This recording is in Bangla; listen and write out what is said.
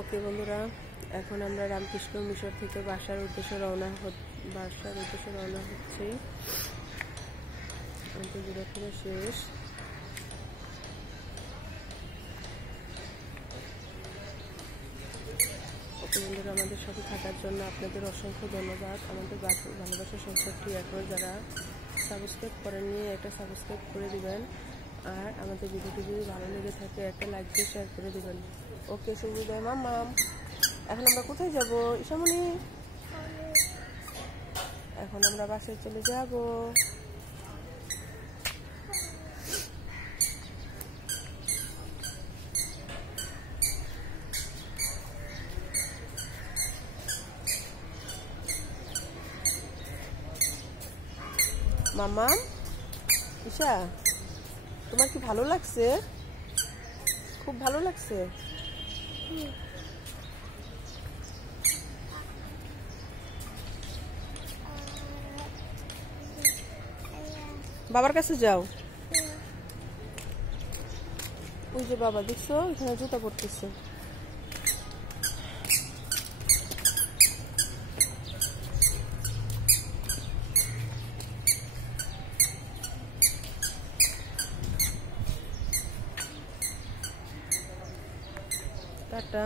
ওকে বন্ধুরা, এখন আমরা রামকৃষ্ণ মিশর থেকে বাসার উদ্দেশ্যে রওনা হচ্ছি। আমাদের ঘোরাফেরা শেষ। ওকে বন্ধুরা, আমাদের সাথে থাকার জন্য আপনাদের অসংখ্য ধন্যবাদ। আমাদের ভালোবাসার সংসারটি এখনও যারা সাবস্ক্রাইব করেননি, একটা সাবস্ক্রাইব করে দিবেন। আর আমাদের ভিডিওটি যদি ভালো লেগে থাকে একটা লাইক দিয়ে শেয়ার করে দিবেন। ওকে সুবিধায় মাম্মাম, এখন আমরা কোথায় যাব ঈশামণি? এখন আমরা বাসায় চলে যাব। মাম্মাম, ঈশা, তোমার কি ভালো লাগছে? খুব ভালো লাগছে? বাবার কাছে যাও। ওই যে বাবা, দেখছো এখানে জুতা পড়তেছে। টাটা।